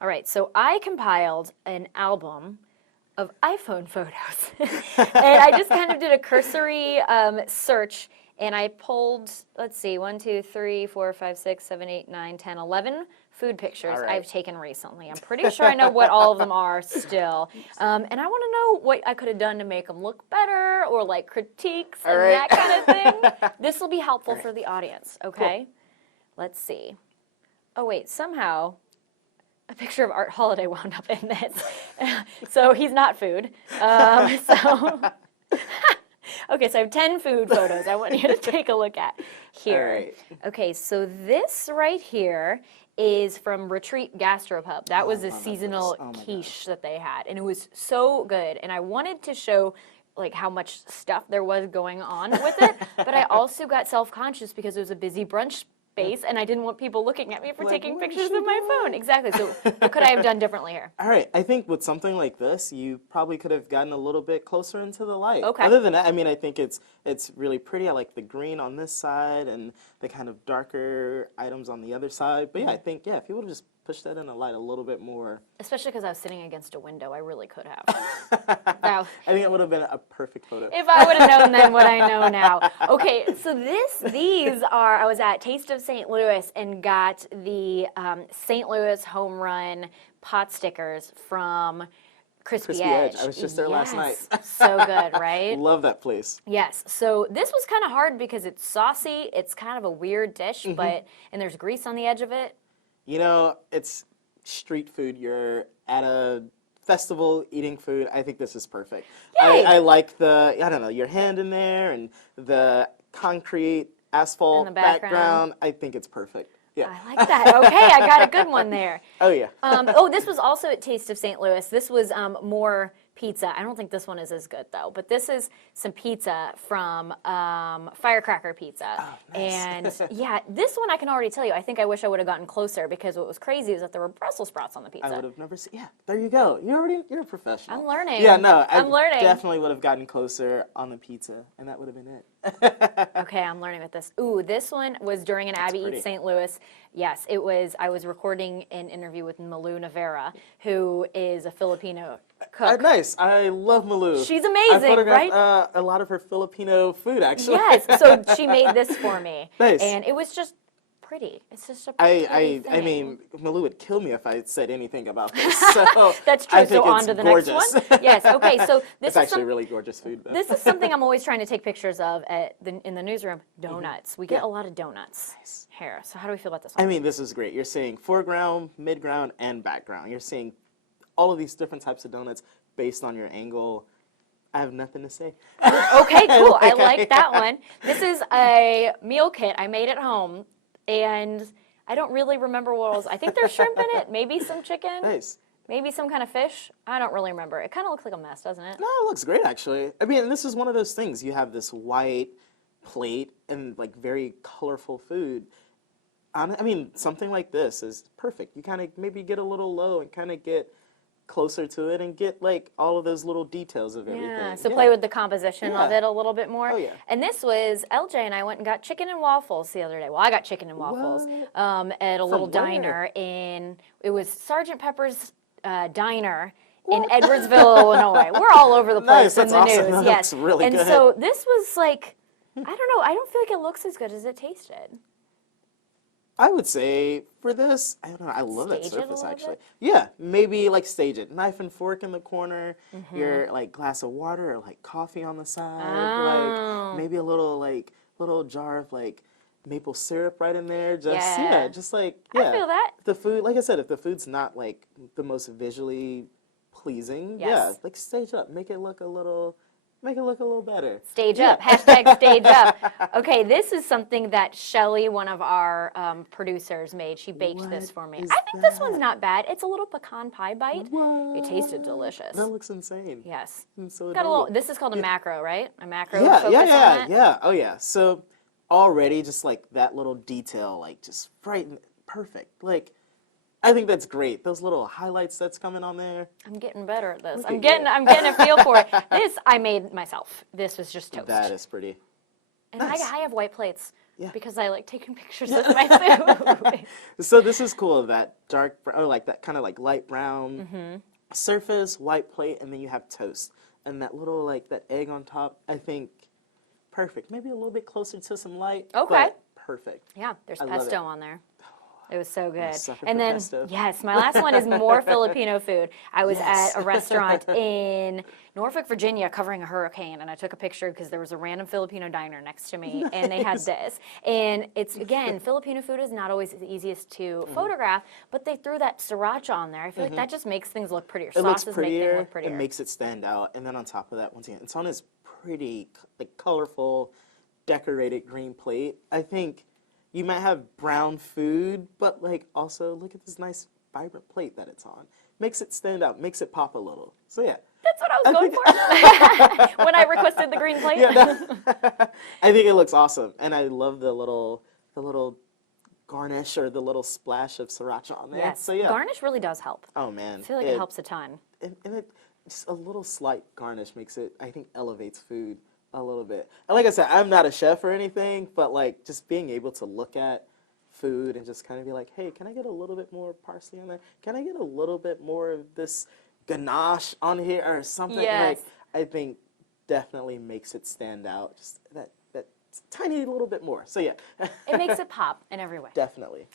All right, so I compiled an album of iPhone photos. And I just kind of did a cursory search, and I pulled, let's see, 1, 2, 3, 4, 5, 6, 7, 8, 9, 10, 11 food pictures I've taken recently. I'm pretty sure I know what all of them are still. And I want to know what I could have done to make them look better, or like critiques and that kind of thing. This will be helpful for the audience, okay? Cool. Let's see. Oh, wait, somehow a picture of Art Holiday wound up in this. So he's not food. Okay, so I have 10 food photos I want you to take a look at here. All right. Okay, so this right here is from Retreat Gastropub. That was a seasonal quiche that they had, and it was so good. And I wanted to show like how much stuff there was going on with it, but I also got self-conscious because it was a busy brunch space, and I didn't want people looking at me for taking pictures of my phone. Exactly. So what could I have done differently here? All right. I think with something like this, you probably could have gotten a little bit closer into the light. Okay. Other than that, I mean, I think it's really pretty. I like the green on this side and the kind of darker items on the other side. But yeah, I think, if you would have just pushed that in the light a little bit more. Especially because I was sitting against a window, I really could have. I think it would have been a perfect photo. If I would have known then what I know now. Okay, so these are, I was at Taste of St. Louis and got the St. Louis Home Run pot stickers from Crispy Edge. I was just there last night. So good, right? Love that place. Yes. So this was kind of hard because it's saucy. It's kind of a weird dish, and there's grease on the edge of it. You know, it's street food. You're at a festival eating food. I think this is perfect. I like your hand in there and the concrete asphalt background. I think it's perfect. Yeah. I like that. Okay, I got a good one there. Oh, yeah. This was also at Taste of St. Louis. This was more pizza. I don't think this one is as good, though. But this is some pizza from Firecracker Pizza. Oh, nice. And, yeah, this one I can already tell you, I think I wish I would have gotten closer because what was crazy was that there were Brussels sprouts on the pizza. I would have never seen. Yeah, there you go. You're a professional. I'm learning. Yeah, no, I'm learning. Definitely would have gotten closer on the pizza, and that would have been it. Okay, I'm learning with this. Ooh, this one was during an Abby Eats St. Louis. Yes, it was. I was recording an interview with Malu Navera, who is a Filipino cook. Nice. I love Malu. She's amazing, I photographed, right? A lot of her Filipino food, actually. Yes, so she made this for me. Nice. And it was just pretty. It's just a pretty thing. I mean, Malu would kill me if I said anything about this. So that's true. I think so on it's to the gorgeous. next one. Yes. Okay. So this it's actually really gorgeous food. Though. This is something I'm always trying to take pictures of in the newsroom. Donuts. We get a lot of donuts here. So how do we feel about this one? I mean, this is great. You're seeing foreground, midground, and background. You're seeing all of these different types of donuts based on your angle. I have nothing to say. Okay, cool. I like that one. This is a meal kit I made at home, and I don't really remember what else. I think there's shrimp in it, maybe some chicken. Nice. Maybe some kind of fish. I don't really remember. It kind of looks like a mess, doesn't it? No, it looks great, actually. I mean, this is one of those things. You have this white plate and, like, very colorful food. I mean, something like this is perfect. You kind of maybe get a little low and kind of get closer to it and get, like, all of those little details of everything. Yeah, so play with the composition of it a little bit more. Oh, yeah. And this was, LJ and I went and got chicken and waffles the other day. Well, I got chicken and waffles at a little diner it was Sergeant Pepper's Diner in Edwardsville, Illinois. We're all over the place in the news. That yes. looks really good. And so this was like, I don't know, I don't feel like it looks as good as it tasted. I would say for this, I don't know, I love that surface actually. Yeah, maybe like stage it. Knife and fork in the corner, your like glass of water or like coffee on the side, like maybe a little jar of like maple syrup right in there. Just like I feel that. The food, like I said, if the food's not like the most visually pleasing, like stage it up, make it look a little better. Stage up. Hashtag stage up. Okay, this is something that Shelly, one of our producers, made. She baked this for me. I think this one's not bad. It's a little pecan pie bite. What? It tasted delicious. That looks insane. Yes. So got a little. This is called a macro, right? A macro. Yeah. Oh yeah. So already just like that little detail, like just right, perfect. Like. I think that's great. Those little highlights that's coming on there. I'm getting better at this. I'm getting a feel for it. This I made myself. This was just toast. That is pretty. And nice. I have white plates. Yeah. because I like taking pictures of my food. So this is cool. That dark, or like that kind of like light brown surface, white plate, and then you have toast, and that little like that egg on top. I think perfect. Maybe a little bit closer to some light. Okay. But perfect. Yeah, there's I love pesto it. on there. It was so good. sucker And for then, pesto. yes, my last one is more Filipino food. I was Yes. at a restaurant in Norfolk, Virginia, covering a hurricane, and I took a picture because there was a random Filipino diner next to me, and they had this. And it's, again, Filipino food is not always the easiest to photograph, but they threw that sriracha on there. I feel like that just makes things look prettier. It looks Sauces make things prettier. look prettier. It makes it stand out. And then on top of that, once again, it's on this pretty, like, colorful, decorated green plate. I think you might have brown food, but like also look at this nice, vibrant plate that it's on. Makes it stand out. Makes it pop a little. So yeah. That's what I was going for when I requested the green plate. I think it looks awesome, and I love the little garnish or the little splash of sriracha on there. Yes, So yeah. garnish really does help. Oh man. I feel like it helps a ton. And it just a little slight garnish makes it, I think, elevates food a little bit. And like I said, I'm not a chef or anything, but like just being able to look at food and just kind of be like, hey, can I get a little bit more parsley on there? Can I get a little bit more of this ganache on here or something? Yes. Like, I think definitely makes it stand out. Just that tiny little bit more. So yeah. It makes it pop in every way. Definitely.